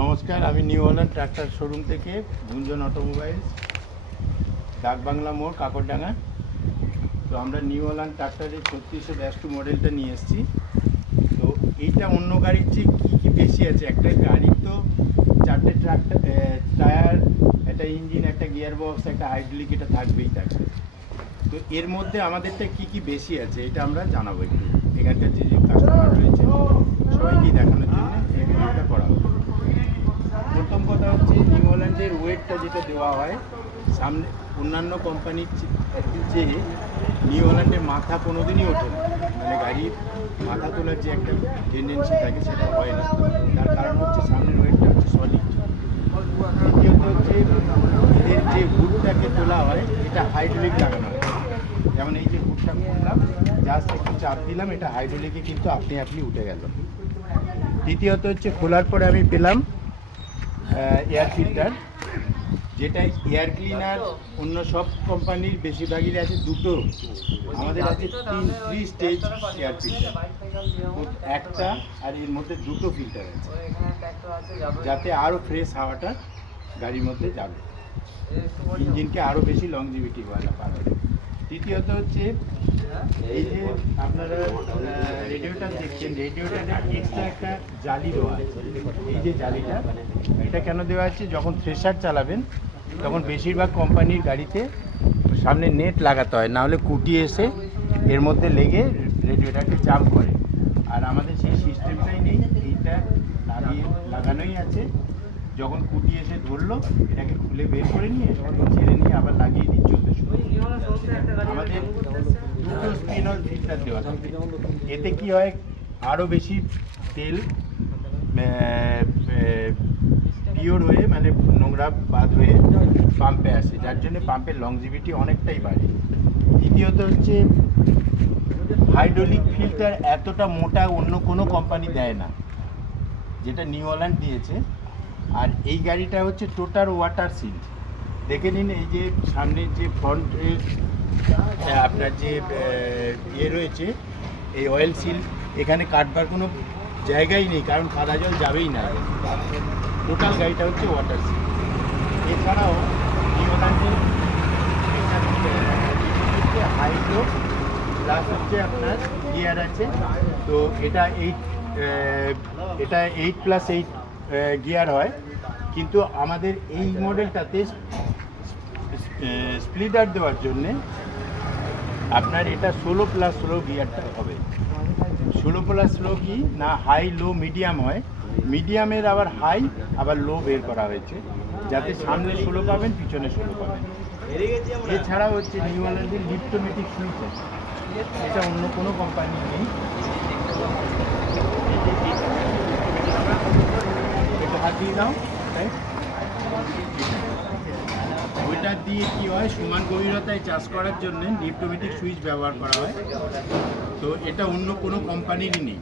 নমস্কার, আমি new Holland tractor showroom থেকে গুঞ্জন অটোমোবাইলস, ডাকবাংলা মোড়, কাকরডাঙ্গা। তো আমরা নিউ হল্যান্ড ট্র্যাক্টরের 3682 মডেলটা নিয়ে এসেছি। তো এইটা অন্য গাড়ির চেয়ে কী কী বেশি আছে, একটা গাড়ির তো 4টে ট্র্যাক্টর টায়ার, একটা ইঞ্জিন, একটা গিয়ার বক্স, একটা হাইড্রোলিক, এটা থাকবেই থাকবে। তো এর মধ্যে আমাদেরটা কী কী বেশি আছে এটা আমরা জানাবো একটু। এখানকার যে কাস্টমার রয়েছে সবাইকেই দেখানোর জন্য এই ভিডিওটা করা হবে। প্রথম কথা হচ্ছে নিউ হল্যান্ডের ওয়েটটা যেটা দেওয়া হয় সামনে অন্যান্য কোম্পানির চেয়ে নিউ হল্যান্ডের মাথা কোনোদিনই ওঠে না, মানে গাড়ির মাথা তোলার যে একটা টেন্ডেন্সি থাকে সেটা হয় না। তার কারণ হচ্ছে সামনের ওয়েটটা হচ্ছে সলিড। দ্বিতীয়ত হচ্ছে এদের যে হুডটাকে তোলা হয় এটা হাইড্রোলিক লাগানো হয়। যেমন এই যে হুডটা খুললাম, জাস্ট একটু চাপ দিলাম, এটা হাইড্রোলিকে কিন্তু আপনি উঠে গেল। তৃতীয়ত হচ্ছে খোলার পরে আমি পেলাম এয়ার ফিল্টার, যেটা এয়ার ক্লিনার অন্য সব কোম্পানির বেশিরভাগই আছে দুটো, আমাদের আছে 3 স্টেজ এয়ার ফিল্টার, একটা আর এর মধ্যে দুটো ফিল্টার আছে, যাতে আরও ফ্রেশ হাওয়াটা গাড়ির মধ্যে যাবে, ইঞ্জিনকে আরও বেশি লংজিভিটি পাবে। তৃতীয়ত হচ্ছে এই যে আপনারা রেডিওটা দেখছেন, রেডিওটাতে এক্সট্রা একটা জালি দেওয়া আছে। এই যে জালিটা, এটা কেন দেওয়া আছে, যখন থ্রেশার চালাবেন তখন বেশিরভাগ কোম্পানির গাড়িতে সামনে নেট লাগাতে হয়, নাহলে কুটি এসে এর মধ্যে লেগে রেডিওটাকে জাম্প করে। আর আমাদের সেই সিস্টেমটাই নেই, এইটা লাগানোই আছে। যখন কুটি এসে ধরলো এটাকে খুলে বের করে নিয়ে ছেড়ে নিয়ে আবার লাগিয়ে দিয়ে চলতে শুরু। আমাদের দুটো স্পিনল ফিল্টার দেওয়া থাকে। এতে কি হয়, আরও বেশি তেল পিওর হয়ে, মানে নোংরা বাদ হয়ে পাম্পে আসে, যার জন্য পাম্পের লংজিভিটি অনেকটাই বাড়ে। দ্বিতীয়ত হচ্ছে হাইড্রোলিক ফিল্টার এতটা মোটা অন্য কোনো কোম্পানি দেয় না, যেটা নিউ হল্যান্ড দিয়েছে। আর এই গাড়িটা হচ্ছে টোটাল ওয়াটার সিল। দেখে নিন, এই যে সামনের যে ফ্রন্ট আপনার যে ইয়ে রয়েছে, এই অয়েল সিল, এখানে কাটবার কোনো জায়গাই নেই, কারণ কাদা জল যাবেই না। টোটাল গাড়িটা হচ্ছে ওয়াটার সিল। এছাড়াও নিউ হল্যান্ডের হাইড্রো প্লাস হচ্ছে আপনার গিয়ার আছে। তো এটা 8+8 গিয়ার হয়, কিন্তু আমাদের এই মডেলটাতে স্প্লিটার দেওয়ার জন্যে আপনার এটা 16+16 গিয়ারটা হবে। 16+16 কি না, হাই লো মিডিয়াম হয়, মিডিয়ামের আবার হাই আবার লো বের করা হয়েছে, যাতে সামনে 16 পাবেন, পিছনে 16 পাবেন। এছাড়াও হচ্ছে নিউ হল্যান্ডের লিফটোমেটিক সুইচ আছে, এটা অন্য কোনো কোম্পানি নেই। একটু হাত দিয়ে দাও, তাই ওইটা দিয়ে কি হয়, সমান গভীরতায় চাষ করার জন্য লিফটোমেটিক সুইচ ব্যবহার করা হয়। তো এটা অন্য কোনো কোম্পানিরই নেই।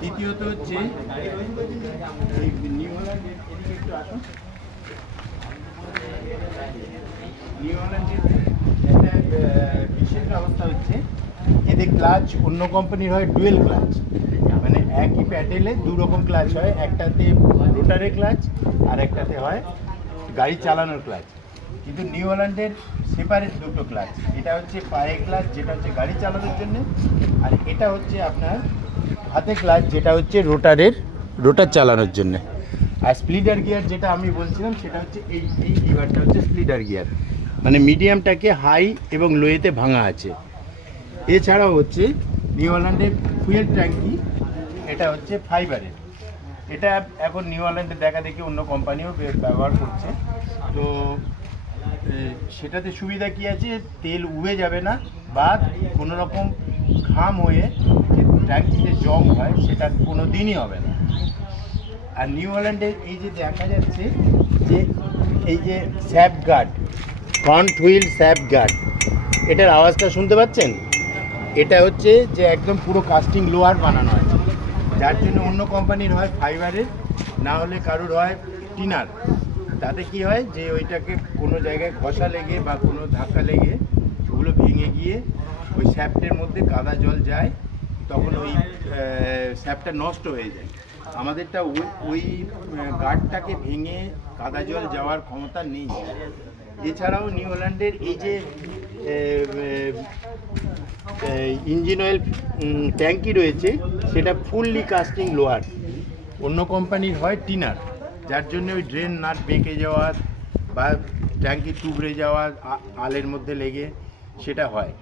দ্বিতীয়ত হচ্ছে এই নিউ হল্যান্ডের, এদিকে একটু আসুন, নিউ হল্যান্ডের একটা বিশেষ ব্যবস্থা হচ্ছে, এদের ক্লাচ অন্য কোম্পানির হয় ডুয়েল ক্লাচ, মানে একই প্যাডেলে দু রকম ক্লাচ হয়, একটাতে রোটারের ক্লাচ আর একটাতে হয় গাড়ি চালানোর ক্লাচ। কিন্তু নিউ হল্যান্ডের সেপারেট দুটো ক্লাচ, এটা হচ্ছে পায়ে ক্লাচ যেটা হচ্ছে গাড়ি চালানোর জন্য, আর এটা হচ্ছে আপনার হাতে ক্লাচ যেটা হচ্ছে রোটার চালানোর জন্য। আর স্প্লিটার গিয়ার যেটা আমি বলছিলাম সেটা হচ্ছে এই লিভারটা হচ্ছে স্প্লিটার গিয়ার, মানে মিডিয়ামটাকে হাই এবং লোয়েতে ভাঙা আছে। এছাড়াও হচ্ছে নিউ হল্যান্ডের ফুয়েল ট্যাঙ্কি, এটা হচ্ছে ফাইবারের। এটা এখন নিউ হল্যান্ডে দেখা দেখি অন্য কোম্পানিও ব্যবহার করছে। তো সেটাতে সুবিধা কী আছে, তেল উবে যাবে না, বা কোনো রকম ঘাম হয়ে যে ট্যাঙ্কিতে জং হয় সেটা কোনো দিনই হবে না। আর নিউ হল্যান্ডের এই যে দেখা যাচ্ছে যে এই যে স্যাপ গার্ড, ফ্রন্ট হুইল স্যাপ গার্ড, এটার আওয়াজটা শুনতে পাচ্ছেন? এটা হচ্ছে যে একদম পুরো কাস্টিং লোহার বানানো আছে, যার জন্য অন্য কোম্পানির হয় ফাইবারের, না হলে কারোর হয় টিনার। তাতে কি হয় যে ওইটাকে কোনো জায়গায় ঘষা লেগে বা কোনো ধাক্কা লেগে ওগুলো ভেঙে গিয়ে ওই স্যাপটের মধ্যে কাদা জল যায়, তখন ওই স্যাপটা নষ্ট হয়ে যায়। আমাদেরটা ওই গার্ডটাকে ভেঙে কাদা জল যাওয়ার ক্ষমতা নেই। এছাড়াও নিউ হল্যান্ডের এই যে ইঞ্জিন অয়েল ট্যাঙ্কি রয়েছে সেটা ফুললি কাস্টিং লোহার, অন্য কোম্পানির হয় টিনার, যার জন্য ওই ড্রেন নাট বেঁকে যাওয়া বা ট্যাঙ্কি টুকরে যাওয়া আলের মধ্যে লেগে সেটা হয়।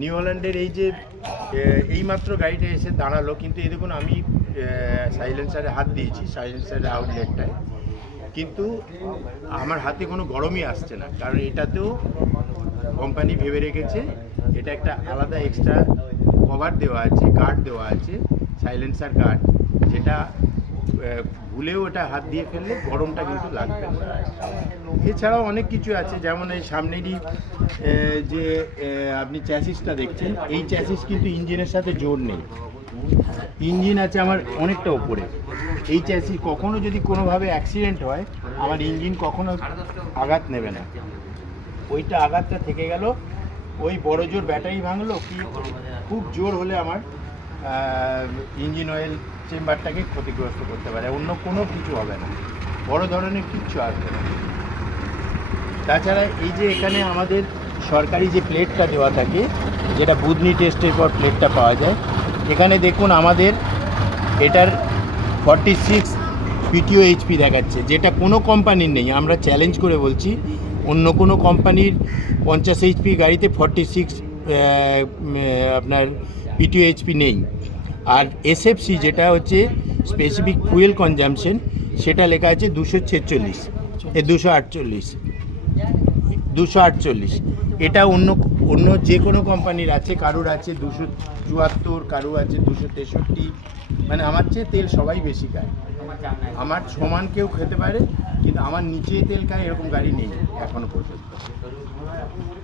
নিউ হল্যান্ডের এই যে এইমাত্র গাড়িটা এসে দাঁড়ালো, কিন্তু এই দেখুন আমি সাইলেন্সারে হাত দিয়েছি, সাইলেন্সারের আউটলেটটায়, কিন্তু আমার হাতে কোনো গরমই আসছে না, কারণ এটাতেও কোম্পানি ভেবে রেখেছে এটা একটা আলাদা এক্সট্রা কভার দেওয়া আছে, গার্ড দেওয়া আছে, সাইলেন্সার গার্ড, যেটা ভুলেও ওটা হাত দিয়ে ফেললে গরমটা কিন্তু লাগবে না। এছাড়াও অনেক কিছু আছে, যেমন এই সামনেরই যে আপনি চ্যাসিসটা দেখছেন, এই চ্যাসিস কিন্তু ইঞ্জিনের সাথে জোর নেই, ইঞ্জিন আছে আমার অনেকটা ওপরে। এই চ্যাসিস কখনো যদি কোনোভাবে অ্যাক্সিডেন্ট হয় আমার ইঞ্জিন কখনো আঘাত নেবে না, ওইটা আঘাতটা থেকে গেল, ওই বড় জোর ব্যাটারি ভাঙলো কি খুব জোর হলে আমার ইঞ্জিন অয়েল চেম্বারটাকে ক্ষতিগ্রস্ত করতে পারে, অন্য কোনো কিছু হবে না, বড় ধরনের কিচ্ছু আসবে না। তাছাড়া এই যে এখানে আমাদের সরকারি যে প্লেটটা দেওয়া থাকে, যেটা বুদনি টেস্টের পর প্লেটটা পাওয়া যায়, এখানে দেখুন আমাদের এটার 46 পিটিও এইচপি দেখাচ্ছে, যেটা কোনো কোম্পানির নেই। আমরা চ্যালেঞ্জ করে বলছি অন্য কোনো কোম্পানির 50 এইচপি গাড়িতে 46 আপনার পিটিও এইচপি নেই। আর এসএফসি যেটা হচ্ছে স্পেসিফিক ফুয়েল কনজামশন, সেটা লেখা আছে 246 248। এটা অন্য যে কোনো কোম্পানির আছে, কারুর আছে 274, কারুর আছে 263, মানে আমার চেয়ে তেল সবাই বেশি খায়, আমার সমান কেউ খেতে পারে, কিন্তু আমার নিচে তেল খায় এরকম গাড়ি নেই এখনো পর্যন্ত।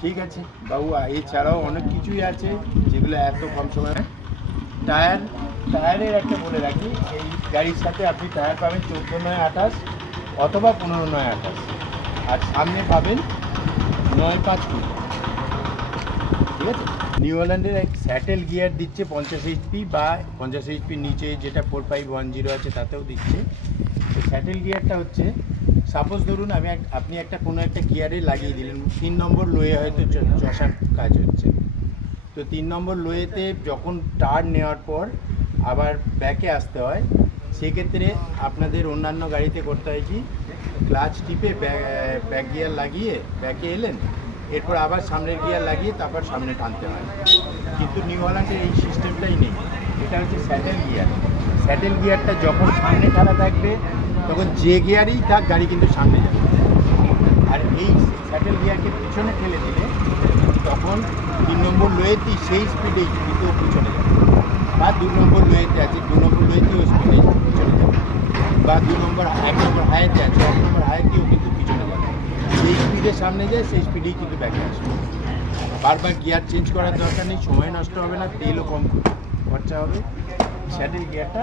ঠিক আছে বাবু, এছাড়াও অনেক কিছুই আছে যেগুলো এত কম সময়। টায়ারের একটা বলে রাখি, এই গাড়ির সাথে আপনি টায়ার পাবেন 14/28 অথবা 15/28, আর সামনে পাবেন 9/5। ঠিক আছে, নিউ হল্যান্ডের এক স্যাটেল গিয়ার দিচ্ছে 50 এইচপি বা 50 এইচপির নিচে যেটা 4510 আছে তাতেও দিচ্ছে। তো স্যাটেল গিয়ারটা হচ্ছে, সাপোজ ধরুন আপনি কোনো একটা গিয়ারে লাগিয়ে দিলেন, 3 নম্বর লোয়ে হয়তো চষার কাজ হচ্ছে, তো 3 নম্বর লোয়েতে যখন টার্ন নেওয়ার পর আবার ব্যাকে আসতে হয়, সেক্ষেত্রে আপনাদের অন্যান্য গাড়িতে করতে হয় কি, ক্লাচ টিপে ব্যাক গিয়ার লাগিয়ে ব্যাকে এলেন, এরপর আবার সামনের গিয়ার লাগিয়ে তারপর সামনে টানতে হয়। কিন্তু নিউ হল্যান্ডের এই সিস্টেমটাই নেই, এটা হচ্ছে স্যাটেল গিয়ার। স্যাটেল গিয়ারটা যখন সামনে টানা থাকবে তখন যে গিয়ারেই থাক গাড়ি কিন্তু সামনে যাবে, আর এই স্যাটেল গিয়ারকে পিছনে ঠেলে দিলে তখন 3 নম্বর লোয়েতেই সেই স্পিডেই কিন্তু পিছনে যাবে, বা 2 নম্বর লোয়েতে আছে 2 নম্বর লোয়েতেও স্পিডে পিছনে যাবে, বা 1 নম্বর হাইতে আছে 1 নম্বর হাইতেও কিন্তু পিছনে যাবে। যেই স্পিডে সামনে যায় সেই স্পিডেই কিন্তু ব্যাকে আসবে। বারবার গিয়ার চেঞ্জ করার দরকার নেই, সময় নষ্ট হবে না, তেলও কম খরচা হবে। স্যাটেল গিয়ারটা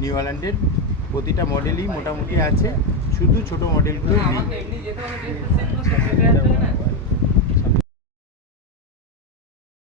নিউ হল্যান্ডের প্রতিটা মডেলই মোটামুটি আছে, শুধু ছোটো মডেলগুলো নেই।